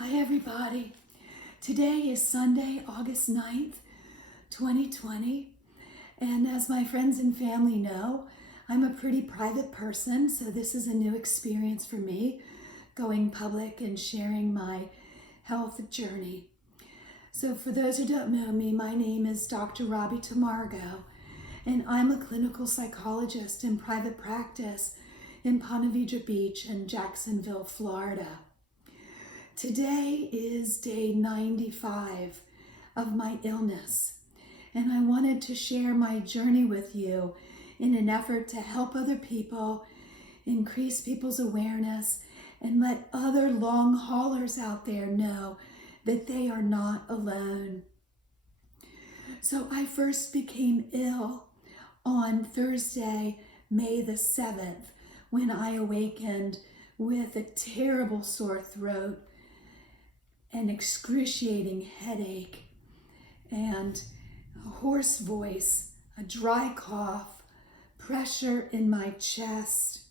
Hi everybody. Today is Sunday, August 9th, 2020. And as my friends and family know, I'm a pretty private person, so this is a new experience for me, going public and sharing my health journey. So for those who don't know me, my name is Dr. Robi Tamargo, and I'm a clinical psychologist in private practice in Ponte Vedra Beach in Jacksonville, Florida. Today is day 95 of my illness, and I wanted to share my journey with you in an effort to help other people, increase people's awareness, and let other long haulers out there know that they are not alone. So I first became ill on Thursday, May the 7th, when I awakened with a terrible sore throat, an excruciating headache, and a hoarse voice, a dry cough, pressure in my chest,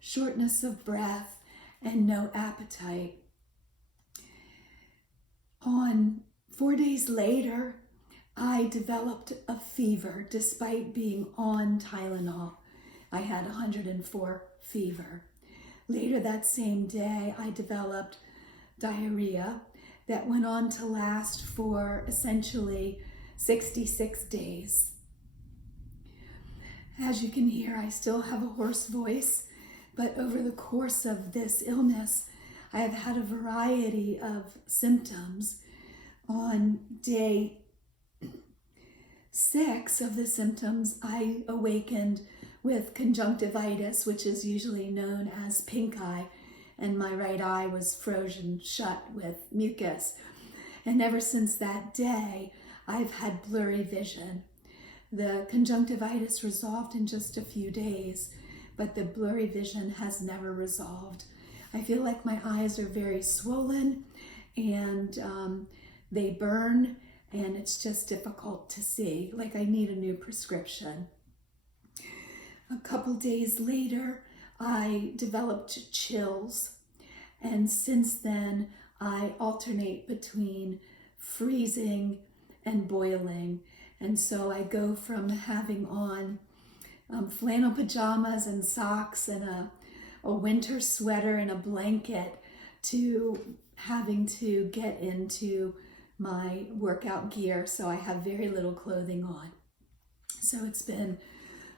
shortness of breath, and no appetite. 4 days later, I developed a fever despite being on Tylenol. I had 104 fever. Later that same day, I developed diarrhea that went on to last for essentially 66 days. As you can hear, I still have a hoarse voice, but over the course of this illness, I have had a variety of symptoms. On day 6 of the symptoms, I awakened with conjunctivitis, which is usually known as pink eye, and my right eye was frozen shut with mucus. And ever since that day, I've had blurry vision. The conjunctivitis resolved in just a few days, but the blurry vision has never resolved. I feel like my eyes are very swollen and they burn, and it's just difficult to see. Like I need a new prescription. A couple days later, I developed chills, and since then I alternate between freezing and boiling, and so I go from having on flannel pajamas and socks and a winter sweater and a blanket to having to get into my workout gear, so I have very little clothing on. So it's been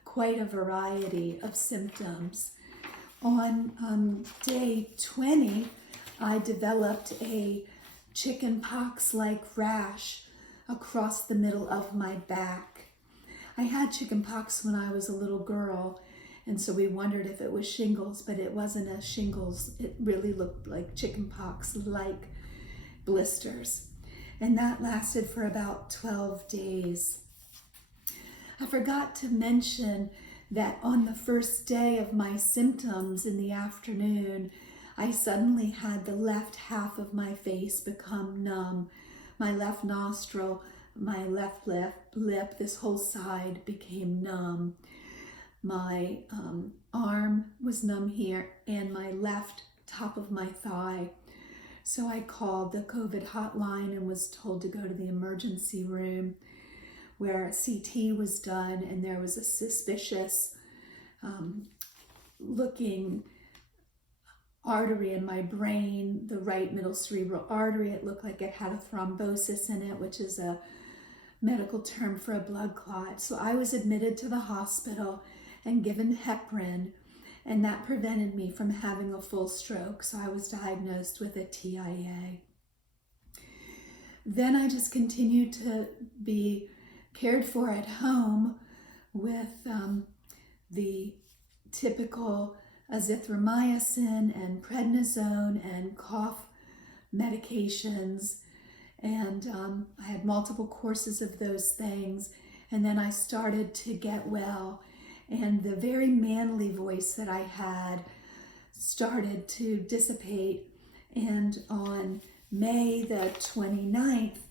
quite a variety of symptoms. On day 20, I developed a chicken pox-like rash across the middle of my back. I had chicken pox when I was a little girl, and so we wondered if it was shingles, but it wasn't a shingles. It really looked like chicken pox-like blisters. And that lasted for about 12 days. I forgot to mention that on the first day of my symptoms in the afternoon, I suddenly had the left half of my face become numb. My left nostril, my left lip, this whole side became numb. My arm was numb here, and my left top of my thigh. So I called the COVID hotline and was told to go to the emergency room, where a CT was done, and there was a suspicious looking artery in my brain, the right middle cerebral artery. It looked like it had a thrombosis in it, which is a medical term for a blood clot. So I was admitted to the hospital and given heparin, and that prevented me from having a full stroke. So I was diagnosed with a TIA. Then I just continued to be cared for at home with the typical azithromycin and prednisone and cough medications, and I had multiple courses of those things, and then I started to get well, and the very manly voice that I had started to dissipate. And on May the 29th,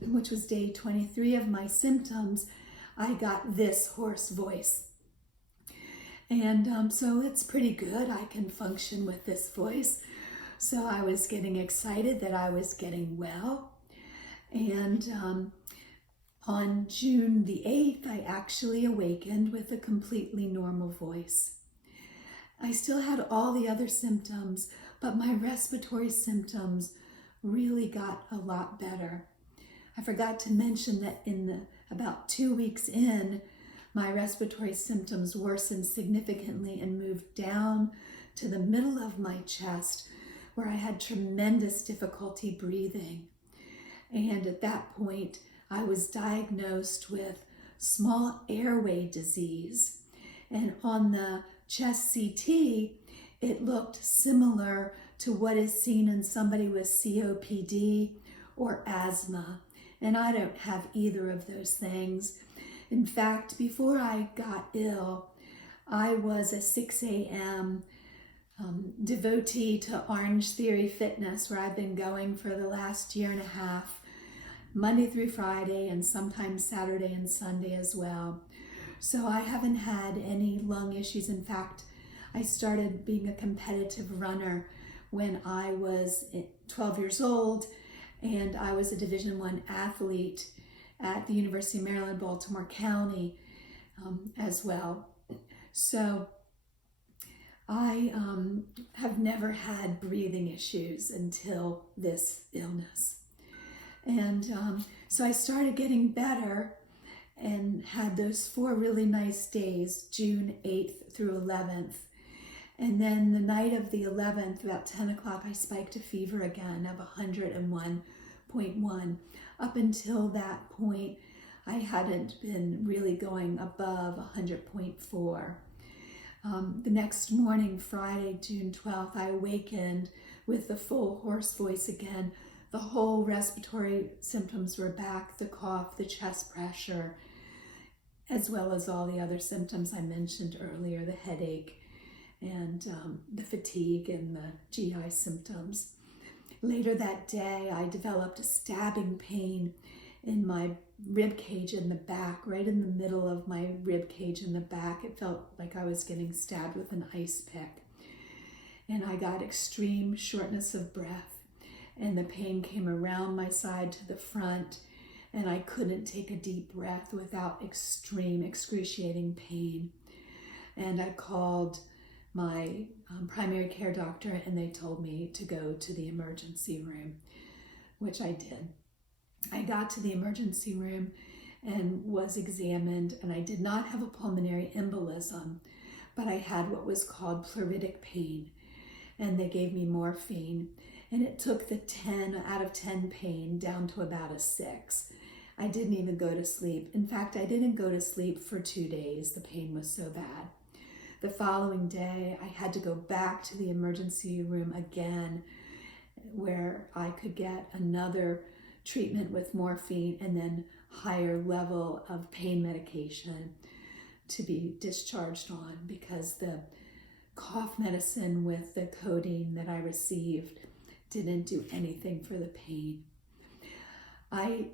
which was day 23 of my symptoms, I got this hoarse voice. And so it's pretty good. I can function with this voice. So I was getting excited that I was getting well. And on June the 8th, I actually awakened with a completely normal voice. I still had all the other symptoms, but my respiratory symptoms really got a lot better. I forgot to mention that about 2 weeks in, my respiratory symptoms worsened significantly and moved down to the middle of my chest, where I had tremendous difficulty breathing. And at that point, I was diagnosed with small airway disease. And on the chest CT, it looked similar to what is seen in somebody with COPD or asthma. And I don't have either of those things. In fact, before I got ill, I was a 6 a.m. Devotee to Orange Theory Fitness, where I've been going for the last year and a half, Monday through Friday, and sometimes Saturday and Sunday as well. So I haven't had any lung issues. In fact, I started being a competitive runner when I was 12 years old, and I was a Division I athlete at the University of Maryland, Baltimore County as well. So I have never had breathing issues until this illness. And so I started getting better and had those 4 really nice days, June 8th through 11th. And then the night of the 11th, about 10 o'clock, I spiked a fever again of 101.1. Up until that point, I hadn't been really going above 100.4. The next morning, Friday, June 12th, I awakened with the full hoarse voice again. The whole respiratory symptoms were back, the cough, the chest pressure, as well as all the other symptoms I mentioned earlier, the headache and the fatigue and the GI symptoms. Later that day, I developed a stabbing pain in my rib cage in the back, right in the middle of my rib cage in the back. It felt like I was getting stabbed with an ice pick. And I got extreme shortness of breath, and the pain came around my side to the front, and I couldn't take a deep breath without extreme, excruciating pain. And I called my primary care doctor, and they told me to go to the emergency room, which I did. I got to the emergency room and was examined, and I did not have a pulmonary embolism, but I had what was called pleuritic pain, and they gave me morphine, and it took the 10 out of 10 pain down to about a 6. I didn't even go to sleep. In fact, I didn't go to sleep for 2 days. The pain was so bad. The following day, I had to go back to the emergency room again, where I could get another treatment with morphine and then higher level of pain medication to be discharged on, because the cough medicine with the codeine that I received didn't do anything for the pain. I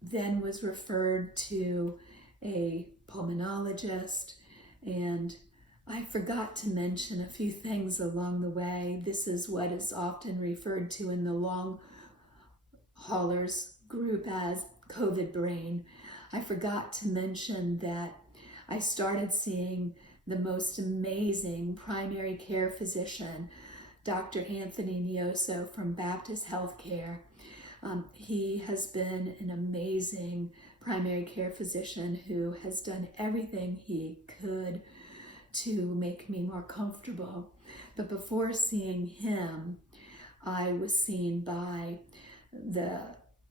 then was referred to a pulmonologist, and I forgot to mention a few things along the way. This is what is often referred to in the long haulers group as COVID brain. I forgot to mention that I started seeing the most amazing primary care physician, Dr. Anthony Nioso from Baptist Healthcare. He has been an amazing primary care physician who has done everything he could to make me more comfortable. But before seeing him, I was seen by the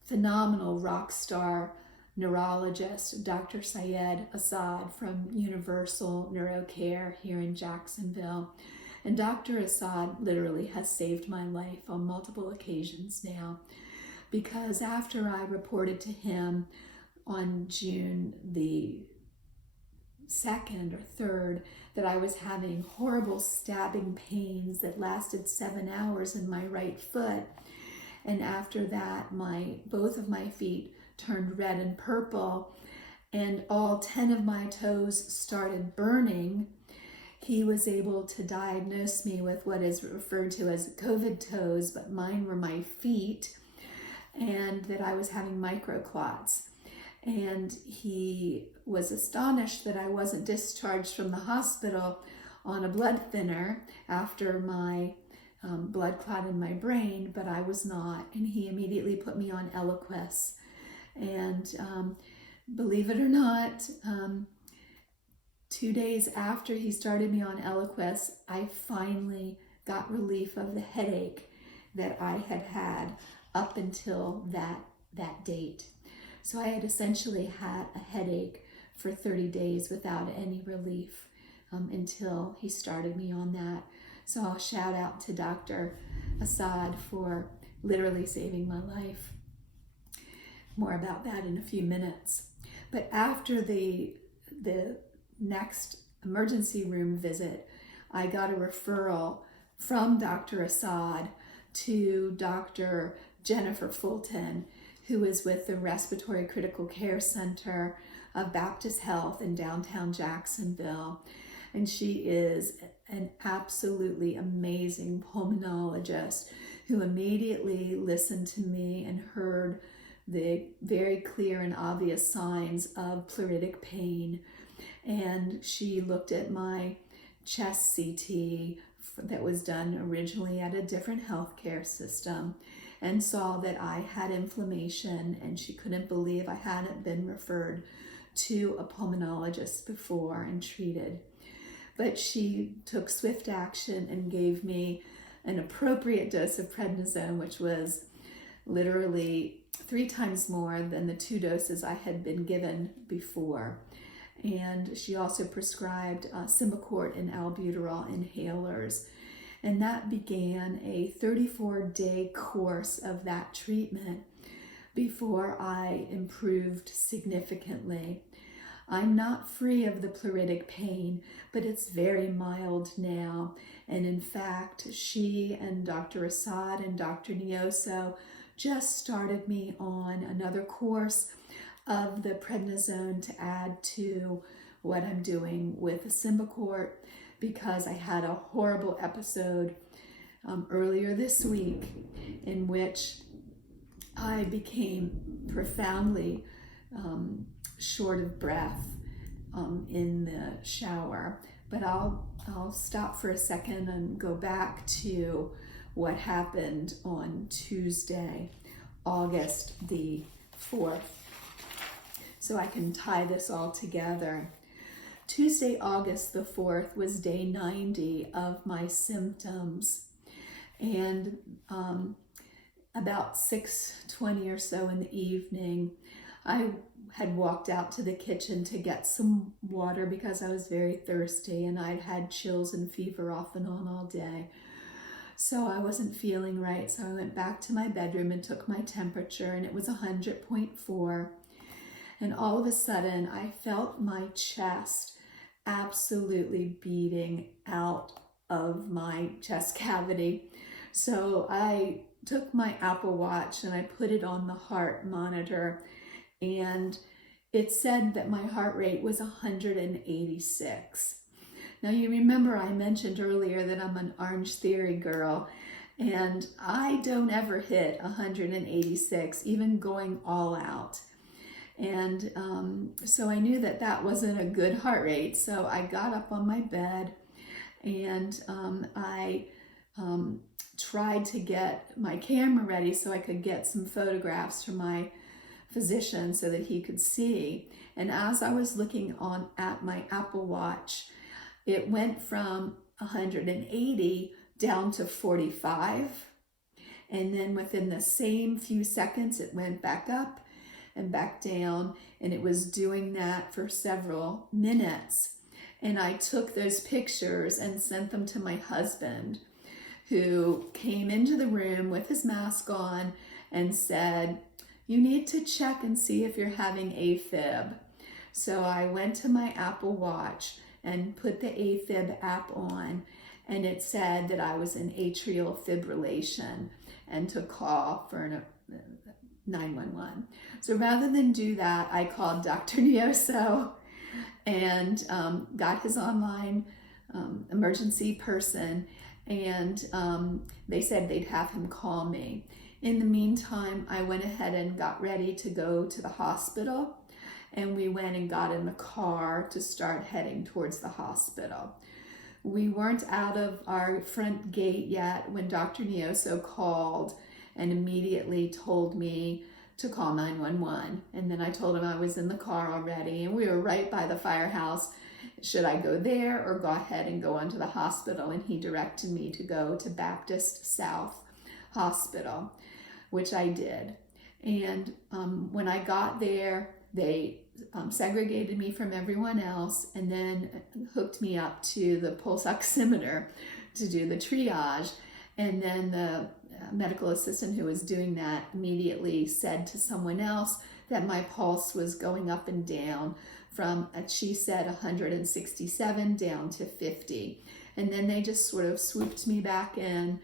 phenomenal rock star neurologist, Dr. Syed Assad from Universal Neurocare here in Jacksonville. And Dr. Assad literally has saved my life on multiple occasions now, because after I reported to him on June the 2nd or 3rd that I was having horrible stabbing pains that lasted 7 hours in my right foot, and after that both of my feet turned red and purple, and all 10 of my toes started burning, he was able to diagnose me with what is referred to as COVID toes, but mine were my feet, and that I was having microclots. And he was astonished that I wasn't discharged from the hospital on a blood thinner after my blood clot in my brain, but I was not. And he immediately put me on Eliquis. And believe it or not, 2 days after he started me on Eliquis, I finally got relief of the headache that I had had up until that date. So I had essentially had a headache for 30 days without any relief until he started me on that. So I'll shout out to Dr. Assad for literally saving my life. More about that in a few minutes. But after the next emergency room visit, I got a referral from Dr. Assad to Dr. Jennifer Fulton, who is with the Respiratory Critical Care Center of Baptist Health in downtown Jacksonville. And she is an absolutely amazing pulmonologist who immediately listened to me and heard the very clear and obvious signs of pleuritic pain. And she looked at my chest CT that was done originally at a different healthcare system and saw that I had inflammation, and she couldn't believe I hadn't been referred to a pulmonologist before and treated. But she took swift action and gave me an appropriate dose of prednisone, which was literally 3 times more than the 2 doses I had been given before. And she also prescribed Symbicort and albuterol inhalers. And that began a 34-day course of that treatment before I improved significantly. I'm not free of the pleuritic pain, but it's very mild now. And in fact, she and Dr. Assad and Dr. Nioso just started me on another course of the prednisone to add to what I'm doing with the Symbicort, because I had a horrible episode earlier this week in which I became profoundly short of breath in the shower. But I'll stop for a second and go back to what happened on Tuesday, August the 4th, so I can tie this all together. Tuesday, August the 4th was day 90 of my symptoms, and about 6:20 or so in the evening, I had walked out to the kitchen to get some water because I was very thirsty and I'd had chills and fever off and on all day. So I wasn't feeling right, so I went back to my bedroom and took my temperature, and it was 100.4. And all of a sudden, I felt my chest absolutely beating out of my chest cavity. So I took my Apple Watch and I put it on the heart monitor, and it said that my heart rate was 186. Now, you remember I mentioned earlier that I'm an Orange Theory girl, and I don't ever hit 186, even going all out. And so I knew that that wasn't a good heart rate. So I got up on my bed and I tried to get my camera ready so I could get some photographs from my physician so that he could see. And as I was looking at my Apple Watch, it went from 180 down to 45. And then within the same few seconds, it went back up and back down, and it was doing that for several minutes. And I took those pictures and sent them to my husband, who came into the room with his mask on and said, "You need to check and see if you're having AFib." So I went to my Apple Watch and put the AFib app on, and it said that I was in atrial fibrillation and to call for 911. So rather than do that, I called Dr. Nioso and got his online emergency person, and they said they'd have him call me. In the meantime, I went ahead and got ready to go to the hospital, and we went and got in the car to start heading towards the hospital. We weren't out of our front gate yet when Dr. Nioso called and immediately told me to call 911. And then I told him I was in the car already, and we were right by the firehouse. Should I go there or go ahead and go on to the hospital? And he directed me to go to Baptist South Hospital, which I did. And when I got there, they segregated me from everyone else and then hooked me up to the pulse oximeter to do the triage. And then the medical assistant who was doing that immediately said to someone else that my pulse was going up and down from, she said, 167 down to 50. And then they just sort of swooped me back in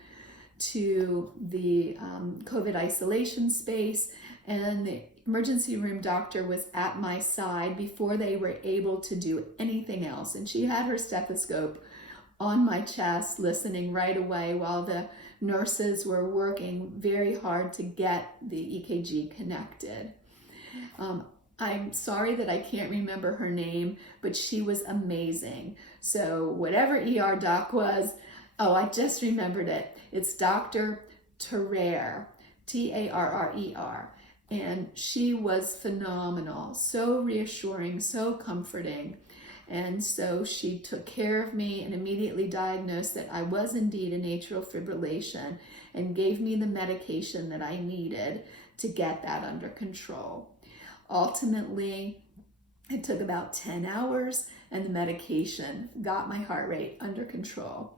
to the COVID isolation space, and the emergency room doctor was at my side before they were able to do anything else. And she had her stethoscope on my chest, listening right away while the nurses were working very hard to get the EKG connected. I'm sorry that I can't remember her name, but she was amazing. So whatever ER doc was, I just remembered it. It's Dr. Tarrer, Tarrer. And she was phenomenal, so reassuring, so comforting. And so she took care of me and immediately diagnosed that I was indeed in atrial fibrillation and gave me the medication that I needed to get that under control. Ultimately, it took about 10 hours and the medication got my heart rate under control.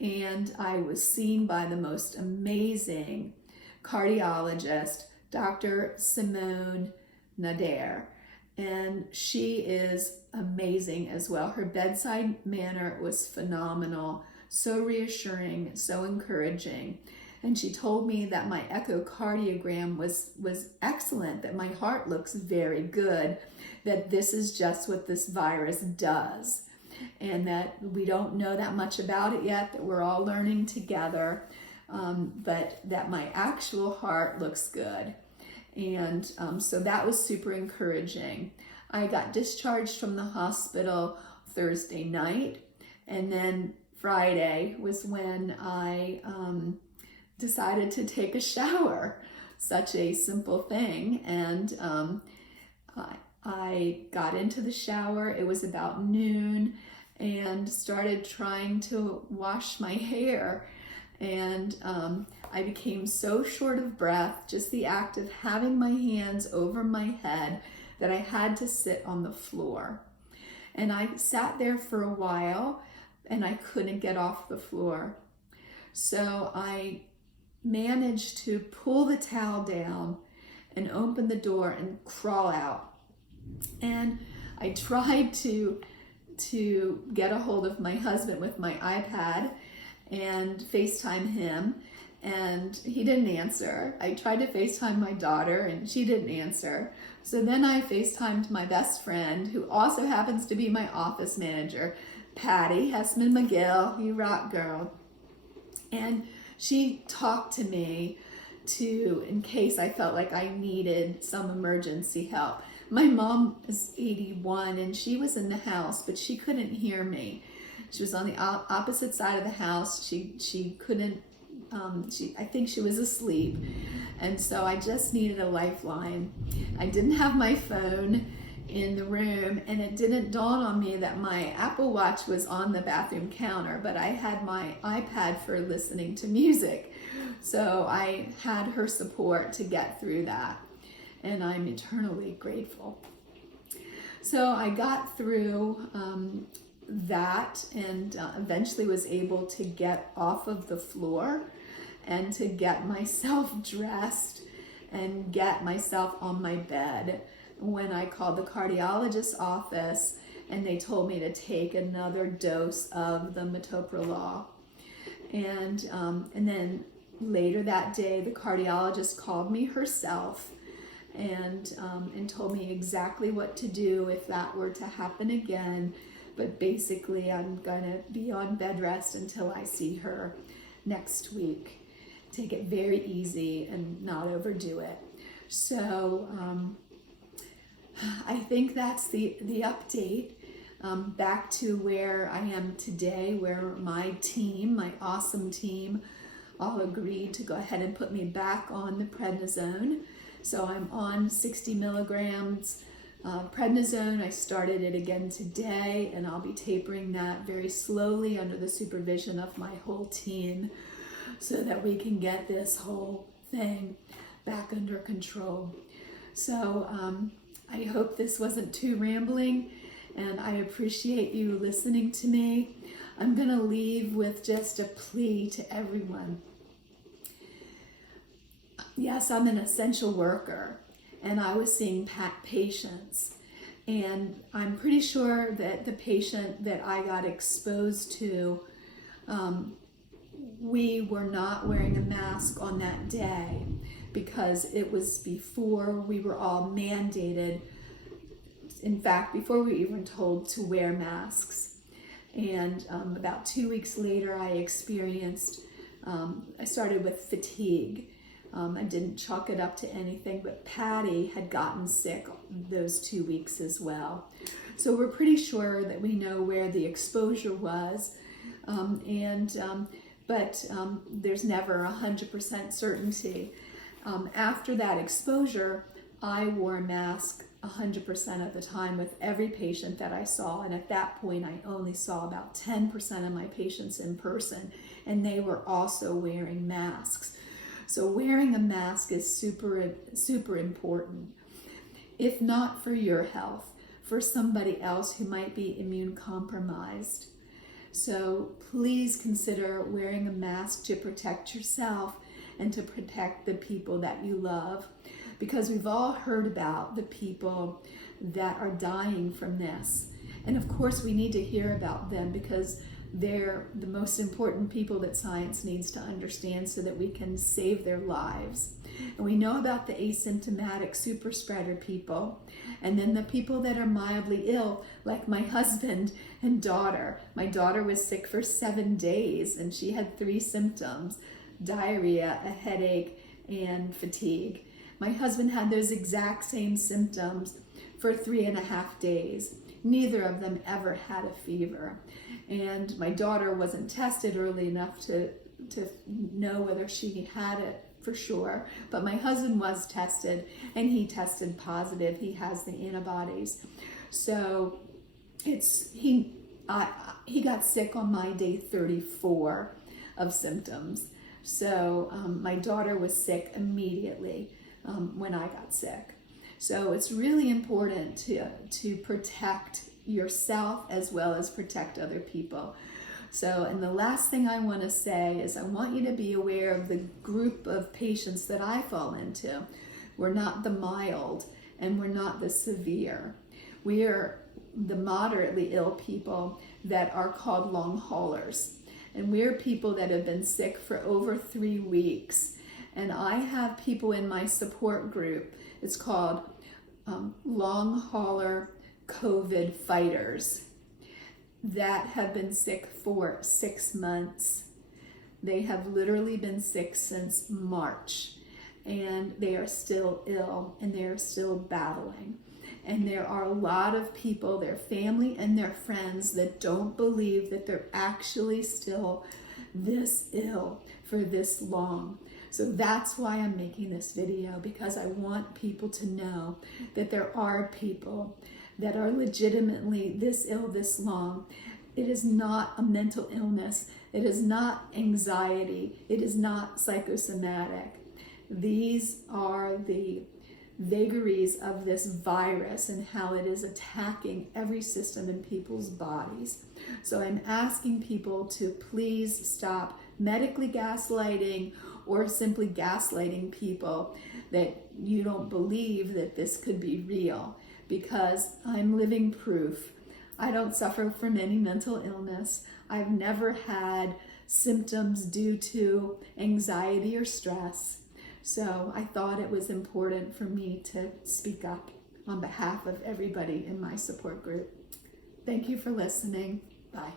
And I was seen by the most amazing cardiologist, Dr. Simone Nader. And she is amazing as well. Her bedside manner was phenomenal, so reassuring, so encouraging. And she told me that my echocardiogram was excellent, that my heart looks very good, that this is just what this virus does, and that we don't know that much about it yet, that we're all learning together, but that my actual heart looks good. And so that was super encouraging. I got discharged from the hospital Thursday night, and then Friday was when I decided to take a shower. Such a simple thing. And I got into the shower. It was about noon, and started trying to wash my hair. And I became so short of breath, just the act of having my hands over my head, that I had to sit on the floor. And I sat there for a while and I couldn't get off the floor. So I managed to pull the towel down and open the door and crawl out. And I tried to get a hold of my husband with my iPad and FaceTime him, and he didn't answer. I tried to FaceTime my daughter and she didn't answer. So then I FaceTimed my best friend, who also happens to be my office manager, Patty Hessman McGill, you rock girl. And she talked to me in case I felt like I needed some emergency help. My mom is 81 and she was in the house, but she couldn't hear me. She was on the opposite side of the house. She couldn't, I think she was asleep. And so I just needed a lifeline. I didn't have my phone in the room, and it didn't dawn on me that my Apple Watch was on the bathroom counter, but I had my iPad for listening to music. So I had her support to get through that, and I'm eternally grateful. So I got through that, and eventually was able to get off of the floor and to get myself dressed and get myself on my bed when I called the cardiologist's office, and they told me to take another dose of the metoprolol. And then later that day, the cardiologist called me herself and told me exactly what to do if that were to happen again. but basically I'm going to be on bed rest until I see her next week. Take it very easy and not overdo it. So I think that's the update. Back to where I am today, where my team, my awesome team, all agreed to go ahead and put me back on the prednisone. So I'm on 60 milligrams prednisone. I started it again today, and I'll be tapering that very slowly under the supervision of my whole team so that we can get this whole thing back under control. So I hope this wasn't too rambling, and I appreciate you listening to me. I'm going to leave with just a plea to everyone. Yes, I'm an essential worker, and I was seeing patients, and I'm pretty sure that the patient that I got exposed to, we were not wearing a mask on that day because it was before we were all mandated. In fact, before we were even told to wear masks. And about 2 weeks later, I experienced, I started with fatigue. I didn't chalk it up to anything, but Patty had gotten sick those 2 weeks as well. So we're pretty sure that we know where the exposure was. But there's never 100% certainty. After that exposure, I wore a mask 100% of the time with every patient that I saw, and at that point I only saw about 10% of my patients in person, and they were also wearing masks. So wearing a mask is super important, if not for your health, for somebody else who might be immune compromised. So please consider wearing a mask to protect yourself and to protect the people that you love, because we've all heard about the people that are dying from this. And of course we need to hear about them because they're the most important people that science needs to understand so that we can save their lives. And we know about the asymptomatic super spreader people, and then the people that are mildly ill, like my husband and daughter. My daughter was sick for 7 days, and she had 3 symptoms: diarrhea, a headache, and fatigue. My husband had those exact same symptoms for 3.5 days. Neither of them ever had a fever. And my daughter wasn't tested early enough to know whether she had it for sure. But my husband was tested, and he tested positive. He has the antibodies. So he got sick on my day 34 of symptoms. So my daughter was sick immediately when I got sick. So it's really important to protect yourself as well as protect other people. So, and the last thing I want to say is I want you to be aware of the group of patients that I fall into. We're not the mild and we're not the severe. We are the moderately ill people that are called long haulers. And we're people that have been sick for over 3 weeks. And I have people in my support group. It's called long hauler COVID fighters that have been sick for 6 months. They have literally been sick since March, and they are still ill and they are still battling. And there are a lot of people, their family and their friends, that don't believe that they're actually still this ill for this long. So that's why I'm making this video, because I want people to know that there are people that are legitimately this ill this long. It is not a mental illness. It is not anxiety. It is not psychosomatic. These are the vagaries of this virus and how it is attacking every system in people's bodies. So I'm asking people to please stop medically gaslighting or simply gaslighting people that you don't believe that this could be real, because I'm living proof. I don't suffer from any mental illness. I've never had symptoms due to anxiety or stress. So I thought it was important for me to speak up on behalf of everybody in my support group. Thank you for listening. Bye.